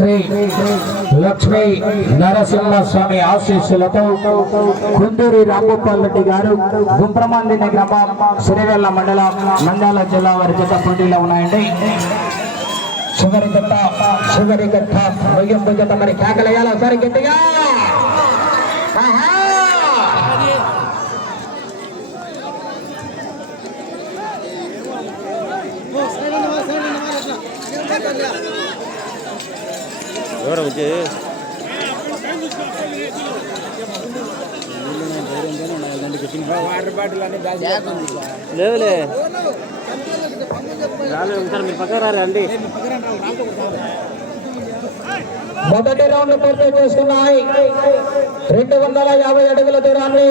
Great, great, great. Lakshmi Narasimha Swamy ఆశీస్సులతో కుందూరి రాంగోపాల్ రెడ్డి గారు గుంప్రమాందిని గ్రామం సిరివెల్ల మండలం నంద్యాల జిల్లా వారి జత పోటీలో ఉన్నాయండి. చివరి జత చివరి గట్ట ముగింపు జత మరి కేకలేయాలి ఒకసారి గట్టిగా. ఎవరు వచ్చి లేదులే. రాలేదు ఒకసారి మీరు పక్కన అండి మొదటి రౌండ్ పూర్తి చేసుకున్నాయి. రెండు వందల యాభై అడుగుల దూరాన్ని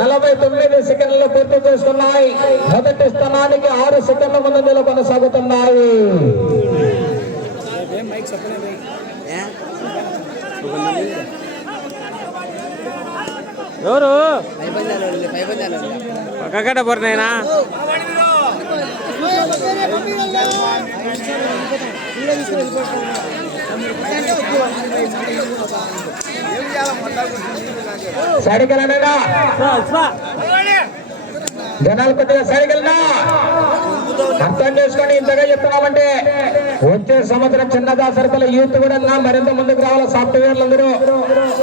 నలభై తొమ్మిది సెకండ్లు పూర్తి చేసుకున్నాయి. మొదటి స్థానానికి ఆరు సెకండ్ల ముందంజలో కొనసాగుతున్నాయి ఎవరు? పైబంజాలు పైబంజాలు పక్కకట్ట జనాలు కొద్దిగా సరిగలనా వెళ్ళినా అర్థం చేసుకొని ఇంతగా చెప్తున్నామంటే వచ్చే సంవత్సరం చిన్నదా సరుకుల యూత్ కూడా నా మరింత ముందుకు రావాలి సాఫ్ట్వేర్లు అందరూ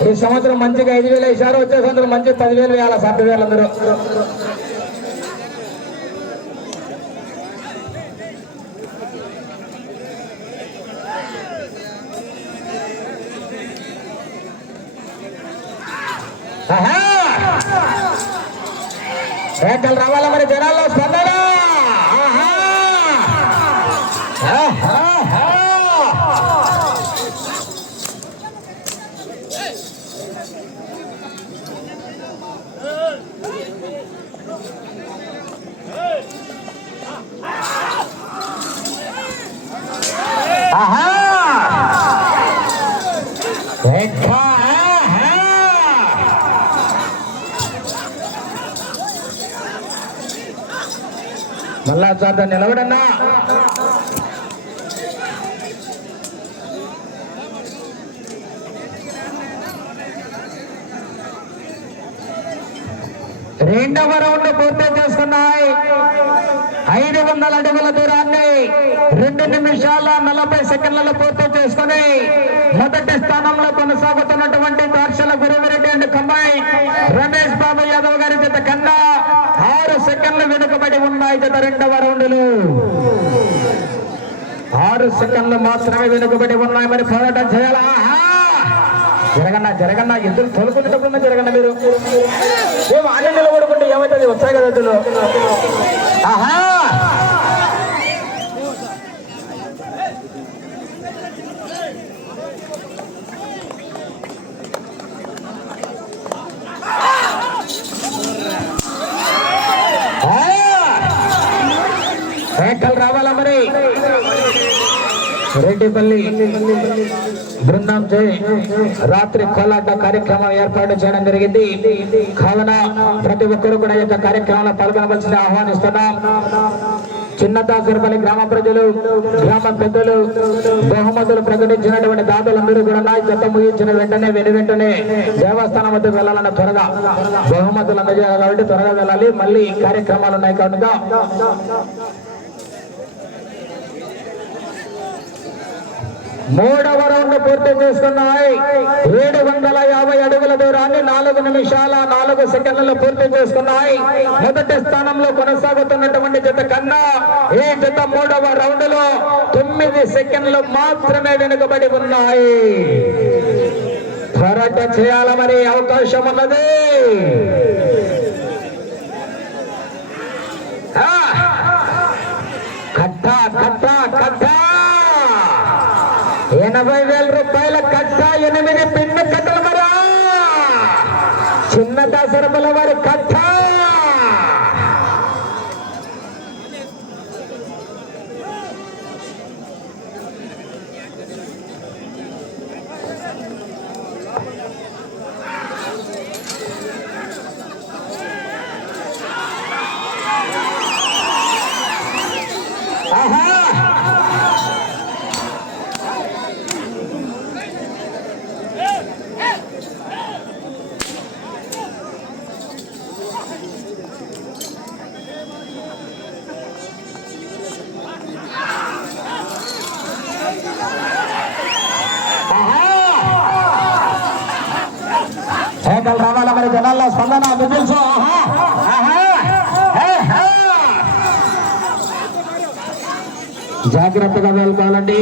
ఈ సంవత్సరం మంచిగా ఐదు వేలు వేసారు వచ్చే సంవత్సరం మంచి పదివేలు వేయాలి సాఫ్ట్వేర్లు అందరూ రేఖలు రావాలా మరి జనాల్లో స్పందన? మళ్ళా చాట నిలబడన్నా. రెండవ రౌండ్ పూర్తి ఐదు వందల అడుగుల దూరాన్ని రెండు నిమిషాల నలభై సెకండ్లలో పూర్తి చేసుకుని మొదటి స్థానంలో కొనసాగుతున్నటువంటి దార్శల గురువిరెడ్డి అండ్ కంబాయి రమేష్ బాబు యాదవ్ గారి జత కన్నా ఆరు సెకండ్లు వెనుకబడి ఉన్నాయి జత రెండవ రౌండ్లు. ఆరు సెకండ్లు మాత్రమే వెనుకబడి ఉన్నాయి. మరి పోరాటం చేయాలా ఆహా! జరగన్నా జరగన్నా ఎదురు తోలుకునేటప్పుడు జరగన్నా మీరు. ఏం అన్ని నిలబడుకుంటే ఏమవుతుంది వచ్చాయి కదా ಆಹಾ రెడ్డిపల్లి బృందం చే రాత్రి కోలాట కార్యక్రమం ఏర్పాటు చేయడం జరిగింది. కావున ప్రతి ఒక్కరు కూడా యొక్క కార్యక్రమంలో పాల్గొనవలసింది ఆహ్వానిస్తున్నాం. చిన్న దాసరపల్లి గ్రామ ప్రజలు గ్రామ పెద్దలు బహుమతులు ప్రకటించినటువంటి దాతలందరూ కూడా నా ముగించిన వెంటనే వెను వెంటనే దేవస్థానం వద్దకు వెళ్ళాలన్న త్వరగా బహుమతులు అందజేయాలి కాబట్టి త్వరగా వెళ్ళాలి. మళ్ళీ కార్యక్రమాలు ఉన్నాయి కనుక మూడవ రౌండ్ పూర్తి చేసుకున్నాయి ఏడు వందల యాభై అడుగుల దూరాన్ని నాలుగు నిమిషాల నాలుగు సెకండ్లు పూర్తి చేసుకున్నాయి మొదటి స్థానంలో కొనసాగుతున్నటువంటి జత కన్నా ఈ జత మూడవ రౌండ్లో తొమ్మిది సెకండ్లు మాత్రమే వెనుకబడి ఉన్నాయి. త్వరగా చేయాల అవకాశం ఉన్నది. చిన్నదాసరమ్మల వారి కథ Uh-huh. జాగ్రత్తగా వెళ్ళాలండి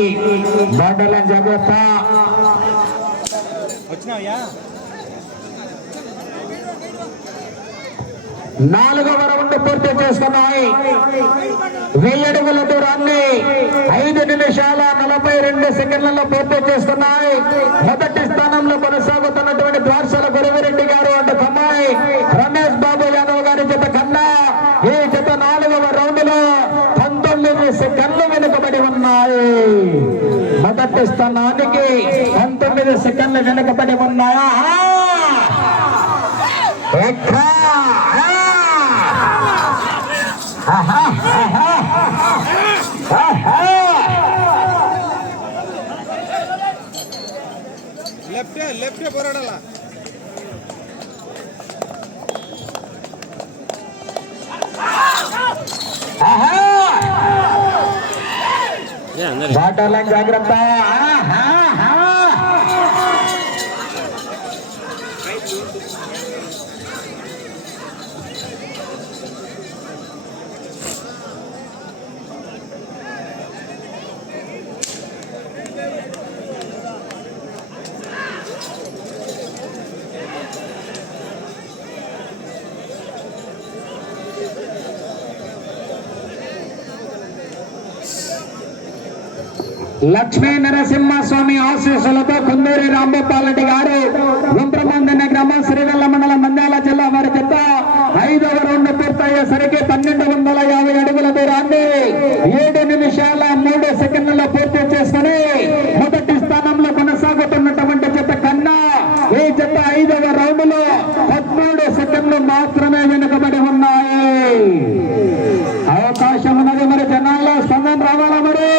బార్డర్ లైన్ జాగ్రత్త నాలుగవ రౌండ్ పూర్తి చేసుకున్నాయి. వెయ్యి అడుగుల దూరాన్ని ఐదు నిమిషాల నలభై రెండు సెకండ్లలో పూర్తి చేసుకున్నాయి. మొదటి స్థానంలో కొనసాగుతున్నటువంటి ద్వారశాల గురవిరెడ్డి గారు అంటే కమ్మాయి రమేష్ బాబు యాదవ్ గారి జత కన్నా ఈ జత నాలుగవ రౌండ్లో పంతొమ్మిది సెకండ్లు వెనుకబడి ఉన్నాయి మొదటి స్థానానికి పంతొమ్మిది సెకండ్లు వెనుకబడి ఉన్నాయా! ఆహా! ఆహా! ఆహా! वाटर लाइन లక్ష్మీ నరసింహస్వామి ఆశీస్సులతో కుందూరి రాంభూపాలరెడ్డి గారు గుంప్రమందన గ్రామం శ్రీవెల్ల మండలం మంద్యాల జిల్లా వారి చెత్త ఐదవ రౌండ్ పూర్తయ్యేసరికి పన్నెండు వందల యాభై అడుగుల దూరాన్ని ఏడు నిమిషాల మూడు సెకండ్లలో పూర్తి చేసుకుని మొదటి స్థానంలో కొనసాగుతున్నటువంటి జత కన్నా ఈ జత ఐదవ రౌండ్లో పదమూడు సెకండ్లు మాత్రమే వెనుకబడి ఉన్నాయి అవకాశం ఉన్నది మరి జనాల్లో స్పందన రావాలా మరి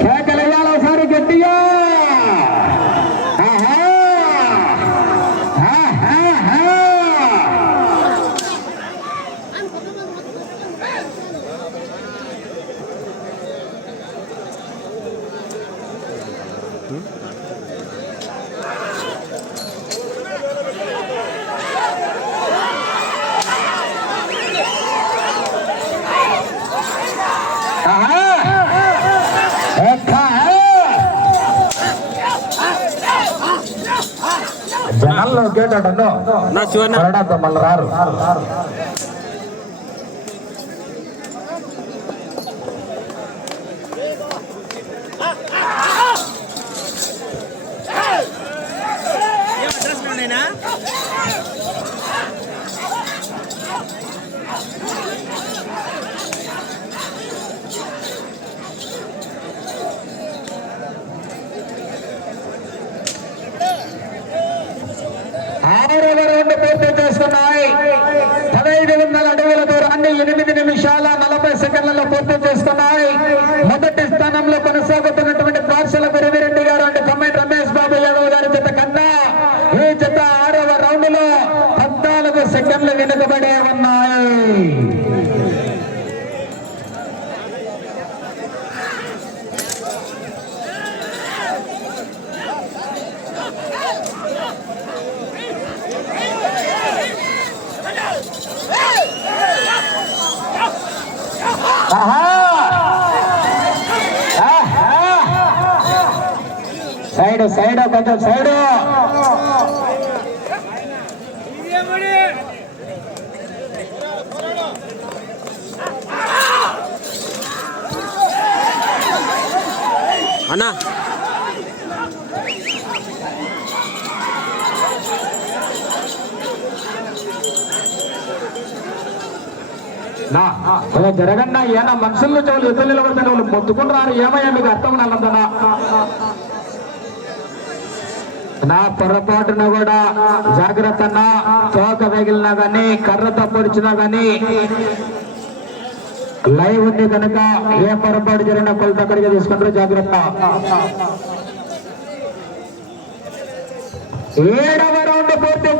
కేకలు వేయాలి ఒకసారి గట్టిగా ఆహా! ఆహాహా! ఆహా! ఎక్కా! జనాల్లో గేటాడను నా శివన్న కొరడాతో మళ్ళీ రారు ఆరవ రౌండ్ పూర్తి చేసుకున్నాయి పదహైదు వందల అడుగుల దూరాన్ని ఎనిమిది నిమిషాల నలభై సెకండ్లలో పూర్తి చేసుకున్నాయి మొదటి స్థానంలో కొనసాగుతున్నటువంటి పార్షల గురివిరెడ్డి గారు అంటే కమ్మాయి రమేష్ బాబు యాదవ్ గారి జత కన్నా ఈ జత ఆరవ రౌండ్లో పద్నాలుగు సెకండ్లు వెనుకబడే ఉన్నాయి ఆహా! ఆహా! సైడ్ సైడ్ కొంచెం సైడ్! అన్నా! జరగన్నా ఏనా? మనుషుల్లో చెవులు ఎదురు నిలబడితే వాళ్ళు మొత్తుకుంటారు ఏమయ్యా మీకు అర్థం నల్లదనా నా పొరపాటున కూడా జాగ్రత్త తోక తగిలినా గానీ కర్రతో పొడిచినా గానీ లైవ్ ఉంది కనుక ఏ పొరపాటు జరిగినా కొలత అక్కడికి తీసుకుంటారు. జాగ్రత్త. ఏడవ రౌండ్ పూర్తి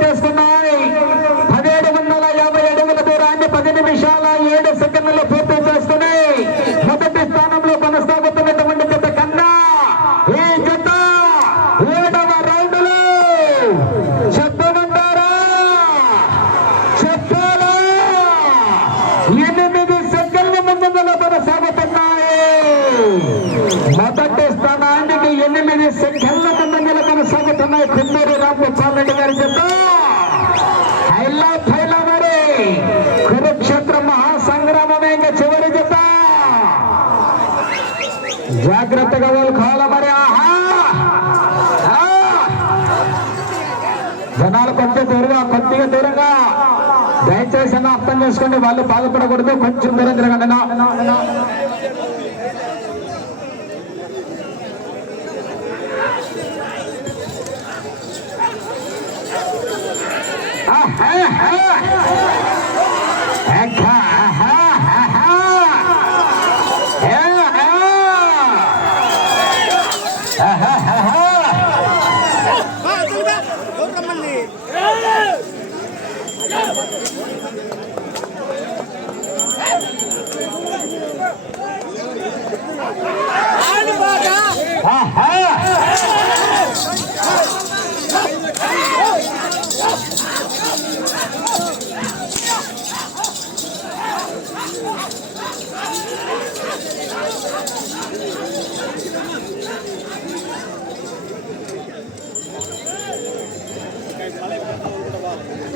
దూరంగా కొద్దిగా దూరంగా. దయచేసి అన్న అర్థం చేసుకోండి వాళ్ళు బాధపడకూడదు కొంచెం దూరం తిరగండి అన్న. ఆహా, ఆహా. ఆహా, ఆహా, ఆహా. ఏ, ఆ. ఆహా, ఆహా. ఎవరు రమ్మని ఆహా.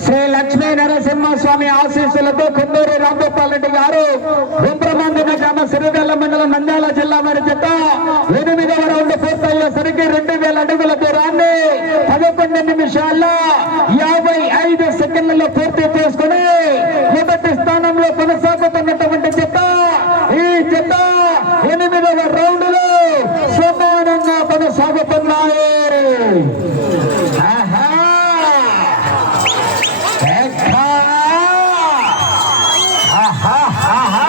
శ్రీ లక్ష్మీ స్వామి ఆశీస్సులతో కుందూరి రామగోపాల్ రెడ్డి గారు గుండ్రమందిన గ్రామ సిరివెల్ల మండలం నంద్యాల జిల్లా వారి చెత్త ఎనిమిదవ రౌండ్ పూర్తయ్యేసరికి రెండు వేల అడుగుల దూరాన్ని పదకొండు నిమిషాల్లో యాభై ఐదు సెకండ్లలో పూర్తి చేసుకుని మొదటి స్థానంలో కొనసాగుతున్నటువంటి జత ఈ జత ఎనిమిదవ రౌండ్లో సమానంగా కొనసాగుతున్నాయి ఆహా ఎక్కా! ఆహా, ఆహా!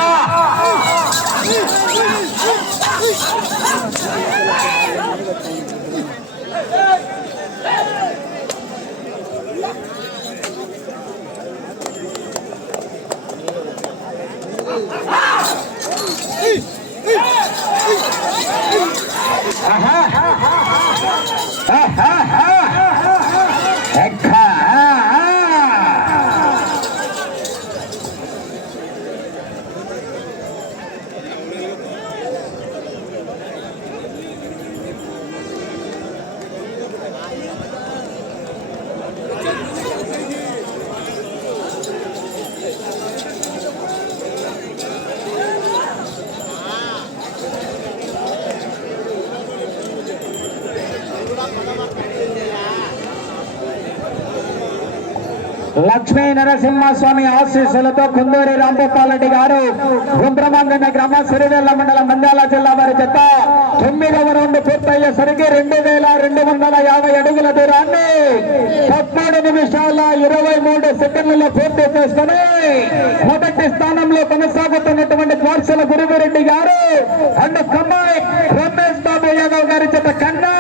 ఆహా! ఆహా! ఎక్కా! లక్ష్మీ నరసింహస్వామి ఆశీస్సులతో కుందూరి రాంగోపాల్ రెడ్డి గారు గుండ్రమాంగన్న గ్రామ సిరివేళ్ళ మండలం మండ్యాల జిల్లా వారి చెత్త తొమ్మిదవ రౌండ్ పూర్తయ్యేసరికి రెండు వేల రెండు వందల యాభై అడుగుల దూరాన్ని పదమూడు నిమిషాల ఇరవై మూడు సెకండ్లలో పూర్తి చేసుకుని మొదటి స్థానంలో కొనసాగుతున్నటువంటి ద్వార్సల గురువిరెడ్డి గారు అండ్ కమ్మాయి రమేష్ బాబు యాదవ్ గారి చెత్త కన్నా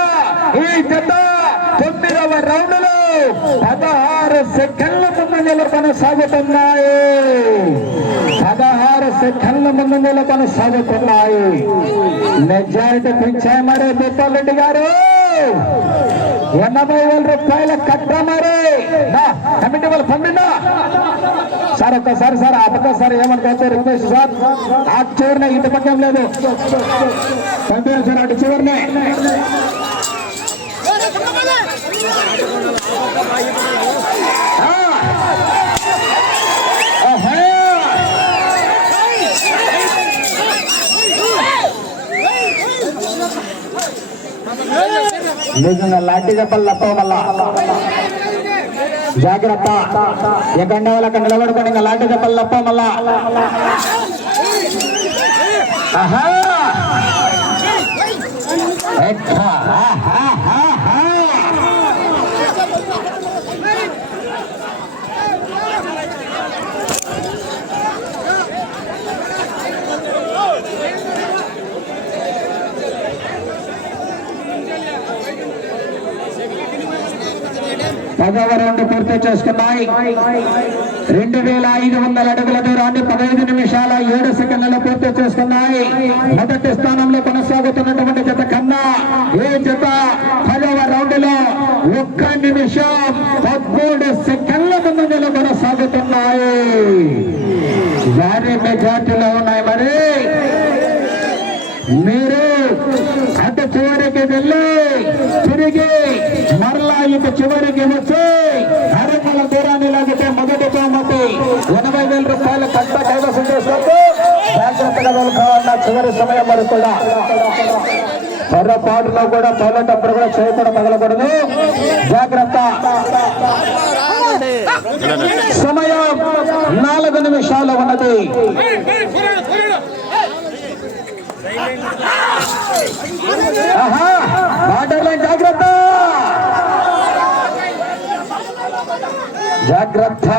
ఈ చెత్త తొమ్మిదవ పదహారు సెకండ్ల ముందంజలు కొనసాగుతున్నాయి. పదహారు సెకండ్ల ముందంజలు కొనసాగుతున్నాయి. మెజారిటీ పెంచాయి మరి రెడ్డి గారు. ఎనభై వేల రూపాయల కట్ట మరి. కమిటీ వాళ్ళు పండినా సార్ ఒక్కసారి సార్ ఆ పక్క సార్ ఏమనుకోతే రిక్వెస్ట్ సార్. ఆ చివరిన ఇటు పక్కం లేదు. పంపిన సార్ అటు చివరినే. నిజంగా లాంటి దెబ్బలు తప్ప మళ్ళా. జాగ్రత్త. ఎక్కడ అక్కడ నిలబడుకోండి ఇంకా లాంటి దెబ్బలు తప్ప మళ్ళా. ఆహా. పదవ రౌండ్ పూర్తి చేసుకున్నాయి. రెండు వేల ఐదు వందల అడుగుల దూరాన్ని పదహైదు నిమిషాల ఏడు సెకండ్లలో పూర్తి చేసుకున్నాయి. మొదటి స్థానంలో కొనసాగుతున్నటువంటి జత కన్నా ఏ జత పదవ రౌండ్లో ఒక్క నిమిషం పదమూడు సెకండ్ల ముందంజలో కొనసాగుతున్నాయి. వారి మెజార్టీలో ఉన్నాయి మరి మీరు అటు చివరికి వెళ్ళి తిరిగి మరలా ఇటు చివరికి వచ్చి అరకల దూరాన్ని లాగితే మొదటి బహుమతి ఎనభై వేల రూపాయలు కట్ట కైవసం చేసుకోవచ్చు జాగ్రత్తగా వెళ్ళుకోవాలన్న చివరి సమయం వరకు కూడా పొరపాటులో కూడా తోలేటప్పుడు కూడా చేయకుండా తగలకూడదు జాగ్రత్త. సమయం నాలుగు నిమిషాలు ఉన్నది. బాటర్లైన్ జాగ్రత్త. జాగ్రత్త.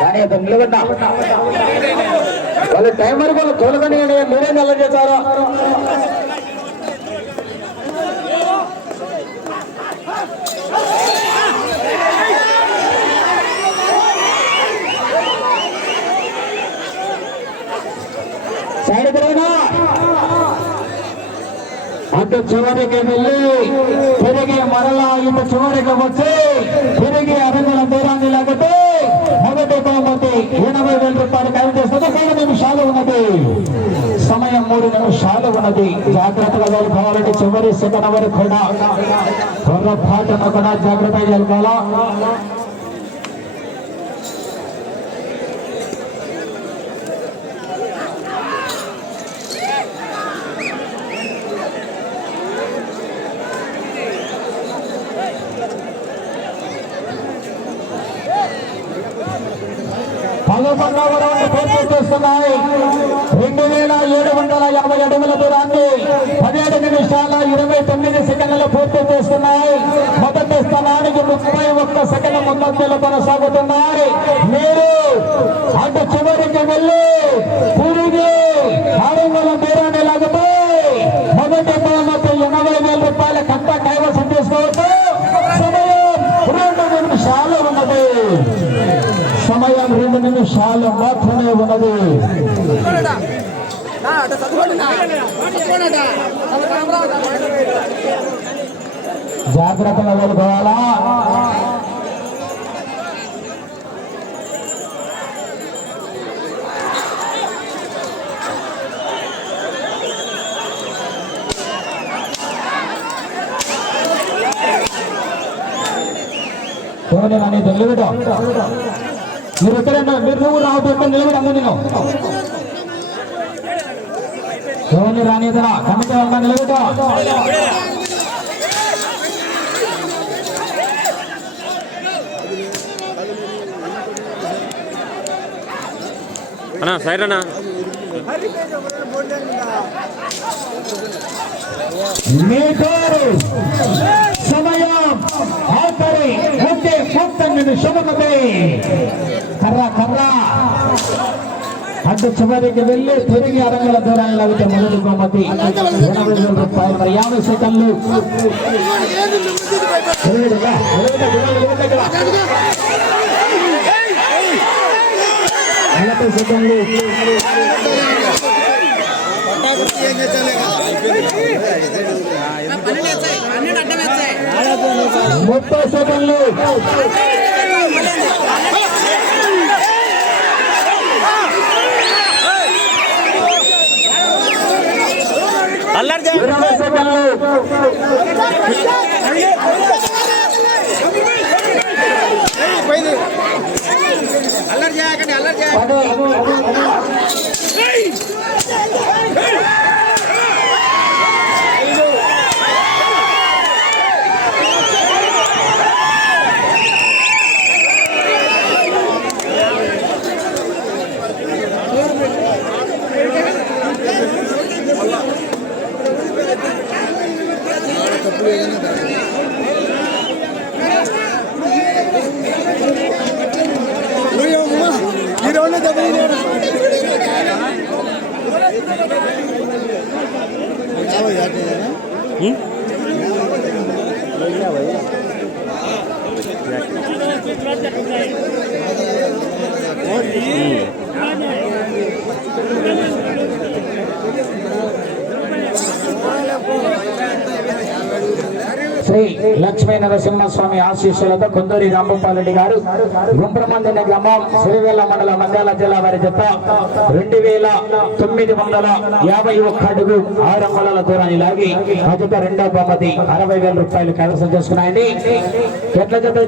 కానీ అతను నిలబడ్డా. వాళ్ళు టైమర్ వరకు వాళ్ళు తోలగని మీరేం నెల చేశారు. అటు చివరికి వెళ్ళి తిరిగి మరలా ఇటు చివరికి వచ్చి తిరిగి అరంగుల దూరాన్ని లేకపోతే మొదటి బహుమతి ఎనభై వేల రూపాయలు ఖరీదు చేస్తుంది. మూడు నిమిషాలు ఉన్నది. సమయం మూడు నిమిషాలు ఉన్నది. జాగ్రత్తగా వెళ్ళిపోవాలంటే చివరి సెకండ్ వరకు కూడా. పొరపాటున కూడా జాగ్రత్తగా వెళ్ళిపోవాలా? పదకొండవ రౌండ్ పూర్తి చేస్తున్నాయి రెండు వేల ఏడు వందల యాభై అడుగుల దూరాన్ని పదిహేడు నిమిషాల ఇరవై తొమ్మిది సెకండ్లు పూర్తి చేస్తున్నాయి. మొదటి స్థానానికి ముప్పై ఒక్క సెకండ్ ముందంజలు కొనసాగుతున్నాయి. నిమిషాలు మాత్రమే ఉన్నది. అటు జాగ్రత్తగా మీరు ఎక్కడన్నా మీరు నువ్వు ఎక్కడ నిలబడి అందరు నేను ఎవరిని రానిదరా కమిటీ వాళ్ళ నిలబెట్ట. అన్నా సైడ్ అన్నా. సమయం ఆఖరి ఒకే పంతొమ్మిది నిమిషమున్నది కర్ర కర్ర. అడ్డు చివరికి వెళ్ళి తిరిగి అరంగుల దూరాన్ని లాగితే మొదటి బహుమతి ఎనభై వేల రూపాయలు మరి యాభై సెకండ్లు. నలభై సెకండ్లు. పన్నెండు ముప్పై సెకండ్లు. ఇరవై సెకండ్లు అల్లరి చేయకండి అల్లరి చేయ Ні? నరసింహస్వామి ఆశీస్సులతో కొందూరి రాంభూపాలరెడ్డి గారు గుండ్రమందిన గ్రామం సిరివెల్ల మండల మండల జిల్లా వారి జత రెండు వేల తొమ్మిది వందల యాభై ఒక్క అడుగు ఆరు అంగుళాల దూరాన్ని లాగి ఆ రెండవ బహుమతి అరవై వేల రూపాయలు కైవసం చేసుకున్నాయని ఎట్ల జత